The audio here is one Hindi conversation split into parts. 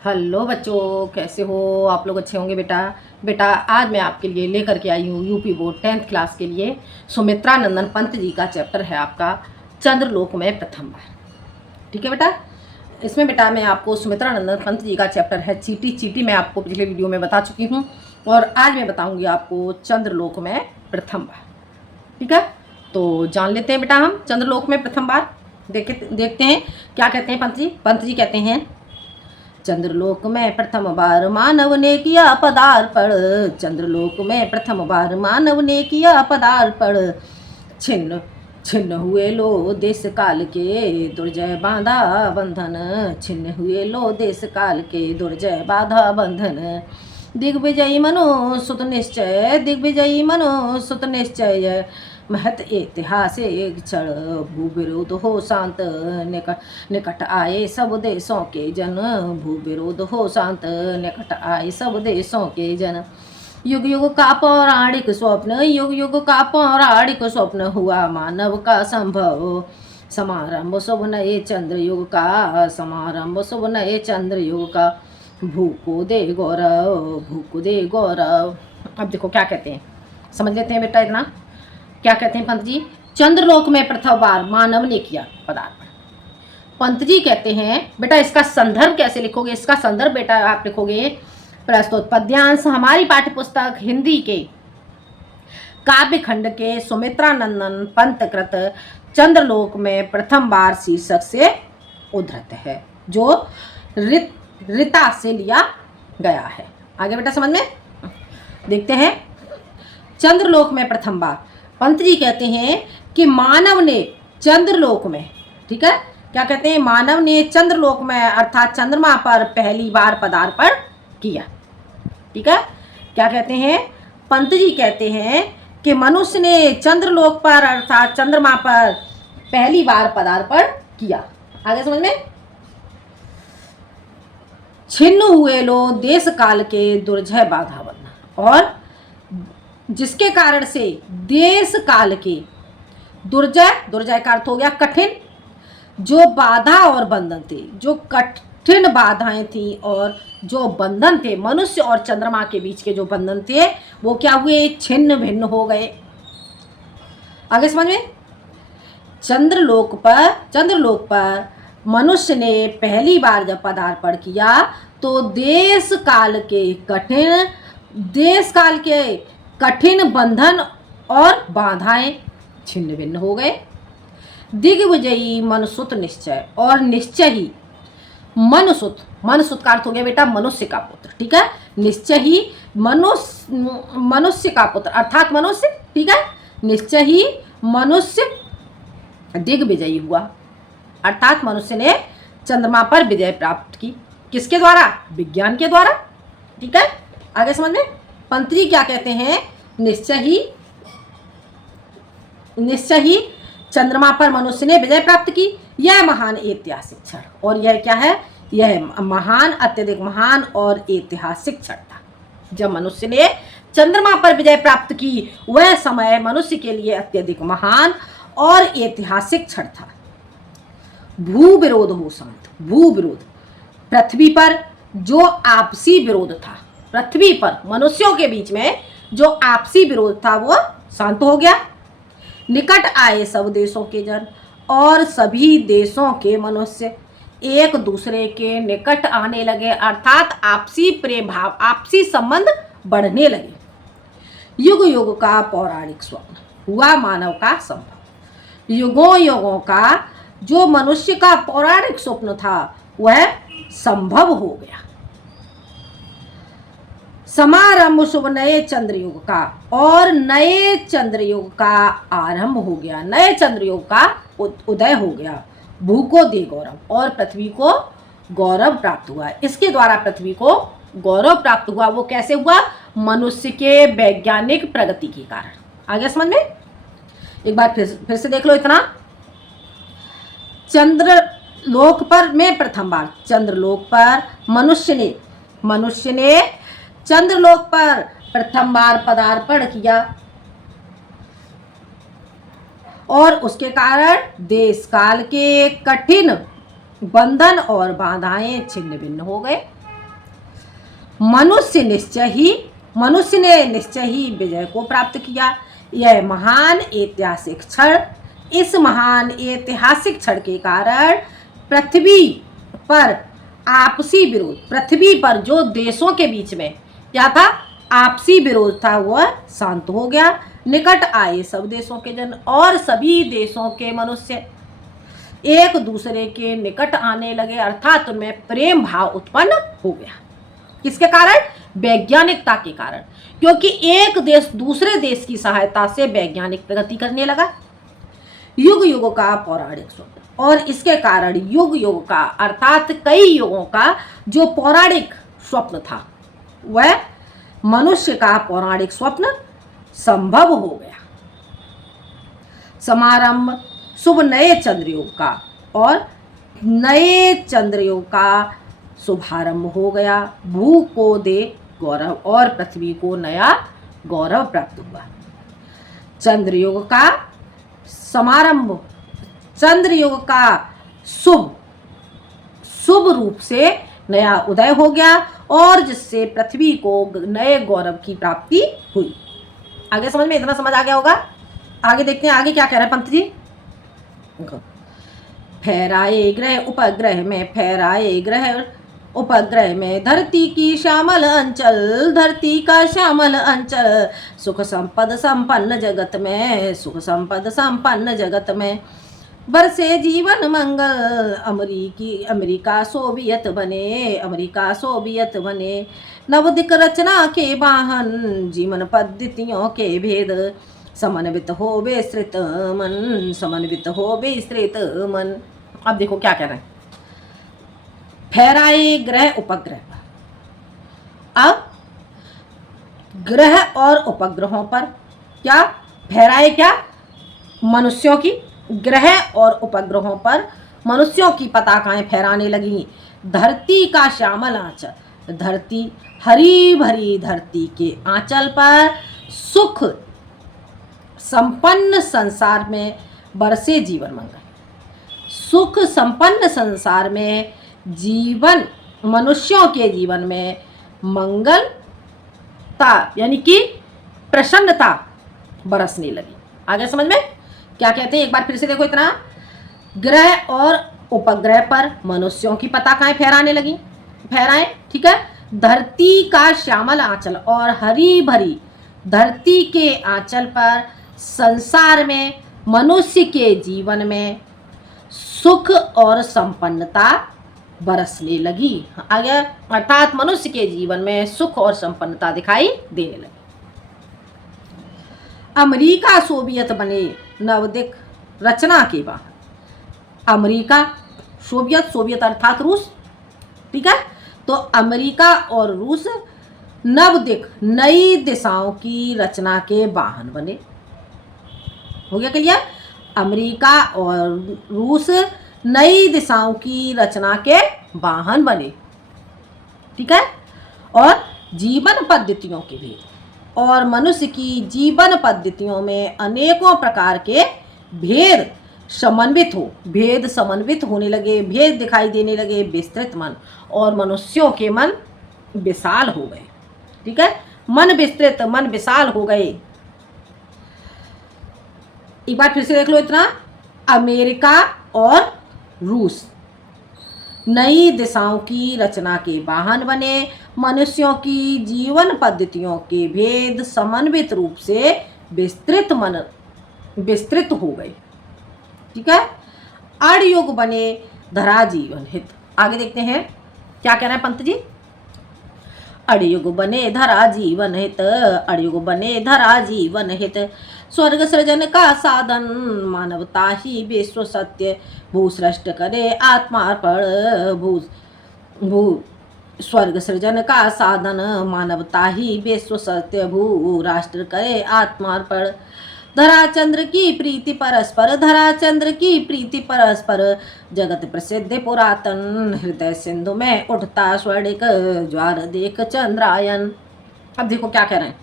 हेलो बच्चों, कैसे हो आप लोग? अच्छे होंगे बेटा। बेटा आज मैं आपके लिए लेकर के आई हूँ यूपी बोर्ड 10th क्लास के लिए सुमित्रा नंदन पंत जी का चैप्टर है आपका चंद्रलोक में प्रथम बार। ठीक है बेटा। इसमें बेटा मैं आपको सुमित्रा नंदन पंत जी का चैप्टर है चीटी। चीटी मैं आपको पिछले वीडियो में बता चुकी हूँ और आज मैं बताऊँगी आपको चंद्रलोक में प्रथम बार। ठीक है, तो जान लेते हैं बेटा हम चंद्रलोक में प्रथम बार। देखते हैं क्या कहते हैं पंत जी। पंत जी कहते हैं, चंद्रलोक में प्रथम बार मानव ने किया पदार्पण। चंद्रलोक में प्रथम बार मानव ने किया पदार्पण। छिन्न छिन्न हुए लो देश काल के दुर्जय बाधा बंधन। छिन्न हुए लो देश काल के दुर्जय बाधा बंधन। दिग्विजयी मनो सुत निश्चय, दिग्विजयी मनो सुत निश्चय। महत ऐतिहासिक क्षण भू विरोध हो शांत। निकट निकट आए सब देशों के जन। भू विरोध हो शांत, निकट आए सब देशों के जन। युग युग का पौराणिक स्वप्न, युग युग का पौराणिक स्वप्न हुआ मानव का संभव। समारंभ शुभ नए चंद्र युग का, समारंभ शुभ नए चंद्र युग का। भू को दे गौरव, भू को दे गौरव। अब देखो क्या कहते हैं, समझ लेते हैं बेटा। इतना क्या कहते हैं पंत जी। चंद्रलोक में प्रथम बार मानव ने किया पदार्पण। पंत जी कहते हैं बेटा इसका संदर्भ कैसे लिखोगे। इसका संदर्भ बेटा आप लिखोगे प्रस्तुत पद्यांश हमारी पाठ्यपुस्तक हिंदी के काव्य खंड के सुमित्रा नंदन पंत कृत चंद्रलोक में प्रथम बार शीर्षक से उद्धृत है, जो रीता से लिया गया है। आगे बेटा समझ में देखते हैं। चंद्रलोक में प्रथम बार पंत जी कहते हैं कि मानव ने चंद्रलोक में, ठीक है, क्या कहते हैं, मानव ने चंद्रलोक में अर्थात चंद्रमा पर पहली बार पदार्पण किया। ठीक है, क्या कहते हैं, पंत जी कहते हैं कि मनुष्य ने चंद्रलोक पर अर्थात चंद्रमा पर पहली बार पदार्पण किया। आगे समझ में। छिन्न हुए लो देश काल के दुर्जय बाधा बंधन, और जिसके कारण से देश काल के दुर्जय, दुर्जय का अर्थ हो गया कठिन, जो बाधा और बंधन थे, जो कठिन बाधाएं थी और जो बंधन थे, मनुष्य और चंद्रमा के बीच के जो बंधन थे वो क्या हुए, छिन्न भिन्न हो गए। आगे समझ में। चंद्रलोक पर मनुष्य ने पहली बार जब पदार्पण किया तो देश काल के कठिन बंधन और बाधाएं छिन्न भिन्न हो गए। दिग्विजयी मनसुत निश्चय, और निश्चय ही मनसुत, मनसुत का अर्थ हो गया बेटा मनुष्य का पुत्र। ठीक है, निश्चय ही मनुष्य का पुत्र अर्थात मनुष्य। ठीक है, निश्चय ही मनुष्य दिग्विजयी हुआ, अर्थात मनुष्य ने चंद्रमा पर विजय प्राप्त की। किसके द्वारा, विज्ञान के द्वारा। ठीक है, आगे समझ में। पंत्री क्या कहते हैं, निश्चय ही चंद्रमा पर मनुष्य ने विजय प्राप्त की। यह महान ऐतिहासिक क्षण, और यह क्या है, यह महान, अत्यधिक महान और ऐतिहासिक क्षण था जब मनुष्य ने चंद्रमा पर विजय प्राप्त की। वह समय मनुष्य के लिए अत्यधिक महान और ऐतिहासिक क्षण था। भू विरोध हो शांत, भू विरोध, पृथ्वी पर जो आपसी विरोध था, पृथ्वी पर मनुष्यों के बीच में जो आपसी विरोध था वो शांत हो गया। निकट आए सब देशों के जन, और सभी देशों के मनुष्य एक दूसरे के निकट आने लगे, अर्थात आपसी प्रेम भाव, आपसी संबंध बढ़ने लगे। युग युग का पौराणिक स्वप्न हुआ मानव का संभव। युगों युगों का जो मनुष्य का पौराणिक स्वप्न था वह संभव हो गया। समारंभ शुभ नए चंद्रयुग का, और नए चंद्रयुग का आरंभ हो गया, नए चंद्रयुग का उदय हो गया। भू को दे गौरव, और पृथ्वी को गौरव प्राप्त हुआ। इसके द्वारा पृथ्वी को गौरव प्राप्त हुआ। वो कैसे हुआ, मनुष्य के वैज्ञानिक प्रगति के कारण। आगे समझ में। एक बार फिर से देख लो इतना। चंद्रलोक पर में प्रथम बार, चंद्रलोक पर मनुष्य ने चंद्रलोक पर प्रथम बार पदार्पण किया, और उसके कारण देश काल के कठिन बंधन और बाधाएं छिन्न भिन्न हो गए। मनुष्य ने निश्चय ही विजय को प्राप्त किया। यह महान ऐतिहासिक क्षण, इस महान ऐतिहासिक क्षण के कारण पृथ्वी पर आपसी विरोध, पृथ्वी पर जो देशों के बीच में क्या था, आपसी विरोध था, वह शांत हो गया। निकट आए सब देशों के जन और सभी देशों के मनुष्य एक दूसरे के निकट आने लगे, अर्थात उनमें प्रेम भाव उत्पन्न हो गया। किसके कारण? वैज्ञानिकता के कारण, क्योंकि एक देश दूसरे देश की सहायता से वैज्ञानिक प्रगति करने लगा। युग युग का पौराणिक स्वप्न, और इसके कारण युग युग का अर्थात कई युगों का जो पौराणिक स्वप्न था, वह मनुष्य का पौराणिक स्वप्न संभव हो गया। समारंभ शुभ नए चंद्रयुग का, और नए चंद्रयुग का शुभारंभ हो गया। भू को दे गौरव, और पृथ्वी को नया गौरव प्राप्त हुआ। चंद्रयुग का समारंभ, चंद्रयुग का शुभ रूप से नया उदय हो गया, और जिससे पृथ्वी को नए गौरव की प्राप्ति हुई। आगे समझ में इतना समझ आ गया होगा। आगे देखते हैं आगे क्या कह रहे हैं पंत जी। फहराए ग्रह उपग्रह में, फहराए ग्रह उपग्रह में धरती की श्यामल अंचल, धरती का श्यामल अंचल, सुख संपद संपन्न जगत में, सुख संपद संपन्न जगत में बरसे जीवन मंगल। अमेरिका सोवियत बने, अमेरिका सोवियत बने, नवदिक रचना के वाहन, जीवन पद्धतियों के भेद, समन्वित हो विस्तृत मन, समन्वित हो विस्तृत मन। अब देखो क्या कह रहे हैं, फहराए ग्रह उपग्रह। अब ग्रह और उपग्रहों पर क्या फहराए, क्या मनुष्यों की, ग्रह और उपग्रहों पर मनुष्यों की पताकाएं फहराने लगी। धरती का श्यामल आंचल, धरती हरी भरी धरती के आंचल पर सुख संपन्न संसार में बरसे जीवन मंगल। सुख संपन्न संसार में जीवन, मनुष्यों के जीवन में मंगलता यानी कि प्रसन्नता बरसने लगी। आगे समझ में क्या कहते हैं, एक बार फिर से देखो इतना। ग्रह और उपग्रह पर मनुष्यों की पताकाएं फहराने लगी, फहराएं, ठीक है। धरती का श्यामल आंचल, और हरी भरी धरती के आंचल पर संसार में मनुष्य के जीवन में सुख और संपन्नता बरसने लगी। आगे अर्थात मनुष्य के जीवन में सुख और संपन्नता दिखाई देने लगी। अमेरिका सोवियत बने, नवदिक रचना के बाद। अमेरिका सोवियत, सोवियत अर्थात रूस, ठीक है। तो अमेरिका और रूस नवदिक नई दिशाओं की रचना के वाहन बने। हो गया क्लियर? अमेरिका और रूस नई दिशाओं की रचना के वाहन बने, ठीक है। और जीवन पद्धतियों के भी, और मनुष्य की जीवन पद्धतियों में अनेकों प्रकार के भेद समन्वित हो, भेद समन्वित होने लगे, भेद दिखाई देने लगे। विस्तृत मन, और मनुष्यों के मन विशाल हो गए, ठीक है। मन विस्तृत, मन विशाल हो गए। एक बार फिर से देख लो इतना। अमेरिका और रूस नई दिशाओं की रचना के वाहन बने, मनुष्यों की जीवन पद्धतियों के भेद समन्वित रूप से विस्तृत हो गए, ठीक है। अड़युग बने धरा जीवन हित। आगे देखते हैं क्या कह रहे हैं पंत जी। अड़युग बने धरा जीवन हित, अड़युग बने धरा जीवन हित, स्वर्ग सृजन का साधन, मानवता ही विश्व सत्य, भू सृष्ट करे आत्मार्पण, भू स्वर्ग सृजन का साधन, मानवता ही विश्व सत्य, भू राष्ट्र करे आत्मार्पण। धरा चंद्र की प्रीति परस्पर, धरा चंद्र की प्रीति परस्पर, जगत प्रसिद्ध पुरातन, हृदय सिंधु में उठता स्वर्णिक ज्वार देख चंद्रायन। अब देखो क्या कह रहे हैं।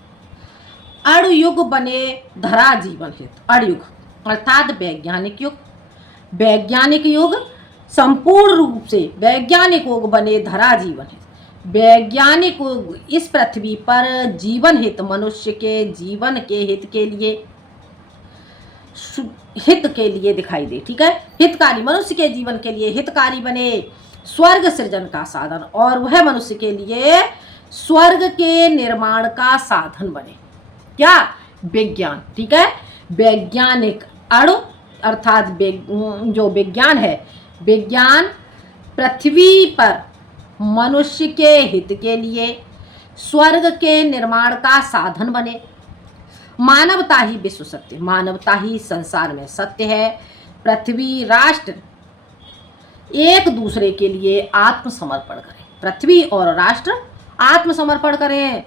अड़युग बने धरा जीवन हित। अड़युग अर्थात वैज्ञानिक युग, वैज्ञानिक युग संपूर्ण रूप से वैज्ञानिक युग बने धरा जीवन हित। वैज्ञानिक इस पृथ्वी पर जीवन हित, मनुष्य के जीवन के हित के लिए, हित के लिए दिखाई दे, ठीक है, हितकारी, मनुष्य के जीवन के लिए हितकारी बने, स्वर्ग सृजन का साधन, और वह मनुष्य के लिए स्वर्ग के निर्माण का साधन बने। क्या? विज्ञान, ठीक है। वैज्ञानिक अणु अर्थात जो विज्ञान है, विज्ञान पृथ्वी पर मनुष्य के हित के लिए स्वर्ग के निर्माण का साधन बने। मानवता ही विश्व सत्य, मानवता ही संसार में सत्य है। पृथ्वी राष्ट्र एक दूसरे के लिए आत्मसमर्पण करें, पृथ्वी और राष्ट्र आत्मसमर्पण करें।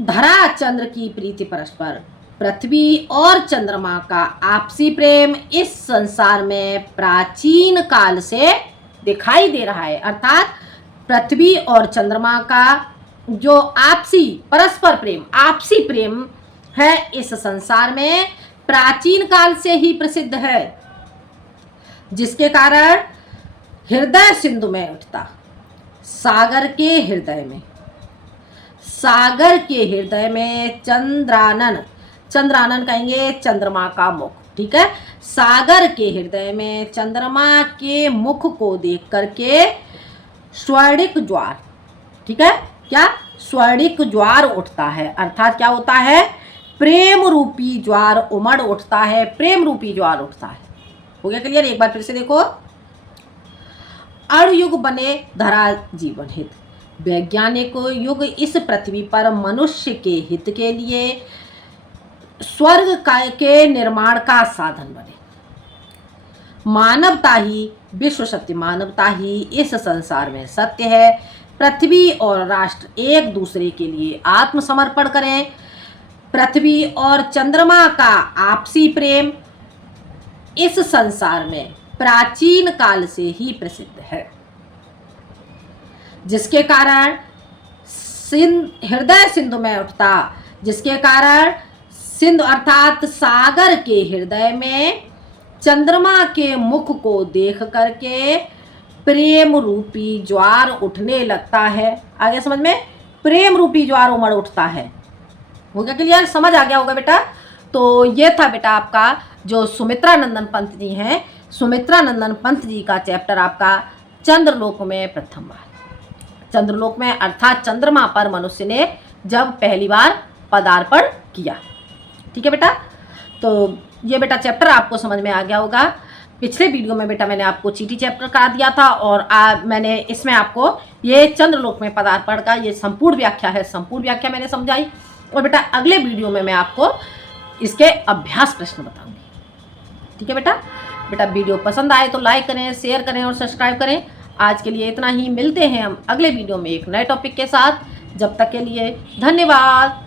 धरा चंद्र की प्रीति परस्पर, पृथ्वी और चंद्रमा का आपसी प्रेम इस संसार में प्राचीन काल से दिखाई दे रहा है। अर्थात पृथ्वी और चंद्रमा का जो आपसी परस्पर प्रेम, आपसी प्रेम है, इस संसार में प्राचीन काल से ही प्रसिद्ध है, जिसके कारण हृदय सिंधु में उठता, सागर के हृदय में, सागर के हृदय में चंद्रानन, चंद्रानन कहेंगे चंद्रमा का मुख, ठीक है। सागर के हृदय में चंद्रमा के मुख को देख करके स्वर्णिक ज्वार, ठीक है, क्या? स्वर्णिक ज्वार उठता है। अर्थात क्या होता है? प्रेम रूपी ज्वार उमड़ उठता है, प्रेम रूपी ज्वार उठता है। हो गया क्लियर? एक बार फिर से देखो। अणुयुग बने धरा जीवन हित, वैज्ञानिक युग इस पृथ्वी पर मनुष्य के हित के लिए स्वर्ग के निर्माण का साधन बने। मानवता ही विश्व सत्य, मानवता ही इस संसार में सत्य है। पृथ्वी और राष्ट्र एक दूसरे के लिए आत्मसमर्पण करें। पृथ्वी और चंद्रमा का आपसी प्रेम इस संसार में प्राचीन काल से ही प्रसिद्ध है, जिसके कारण हृदय सिंधु में उठता, जिसके कारण सिंधु अर्थात सागर के हृदय में चंद्रमा के मुख को देख करके प्रेम रूपी ज्वार उठने लगता है। आगे समझ में? प्रेम रूपी ज्वार उमड़ उठता है। हो गया क्लियर? समझ आ गया होगा बेटा। तो ये था बेटा आपका जो सुमित्रा नंदन पंत जी हैं, सुमित्रा नंदन पंत जी का चैप्टर आपका चंद्रलोक में प्रथम बार, चंद्रलोक में अर्थात चंद्रमा पर मनुष्य ने जब पहली बार पदार्पण किया। ठीक है बेटा, तो ये बेटा चैप्टर आपको समझ में आ गया होगा। पिछले वीडियो में बेटा मैंने आपको चीटी चैप्टर करा दिया था और मैंने इसमें आपको ये चंद्रलोक में पदार्पण का ये संपूर्ण व्याख्या है, संपूर्ण व्याख्या मैंने समझाई। और बेटा अगले वीडियो में मैं आपको इसके अभ्यास प्रश्न बताऊंगी। ठीक है बेटा। बेटा वीडियो पसंद आए तो लाइक करें, शेयर करें और सब्सक्राइब करें। आज के लिए इतना ही, मिलते हैं हम अगले वीडियो में एक नए टॉपिक के साथ। जब तक के लिए धन्यवाद।